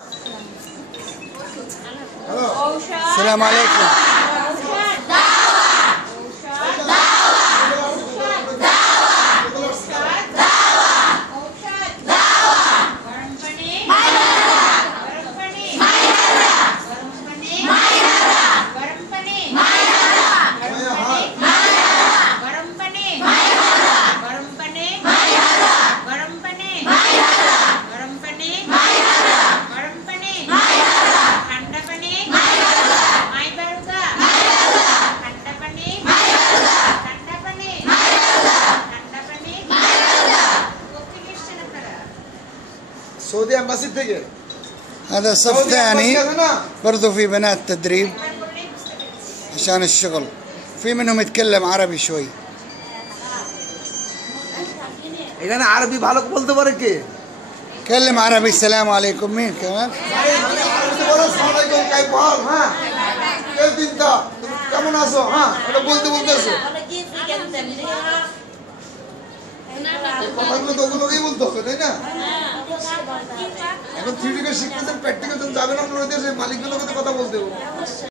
السلام عليكم. سعودي امباسي থেকে هذا صف ثاني برضو في بنات تدريب عشان الشغل. في منهم يتكلم عربي شوي. এখানে আরবি ভালো বলতে পারে কে? كلم عربي. السلام عليكم. مين كمان؟ আরবি বলো আসসালামু আলাইকুম কাই বল হ্যাঁ এই দিনটা কেমন আছো হ্যাঁ এটা বলতে বলতেছো কথাগুলো তো ওগুলোকেই বলতে হবে তাই না? এখন থিওরিটিক্যাল শিখতেছেন প্র্যাকটিক্যাল যাবেন আপনারা দেশে মালিকগুলোর সাথে কথা বলতে হবে।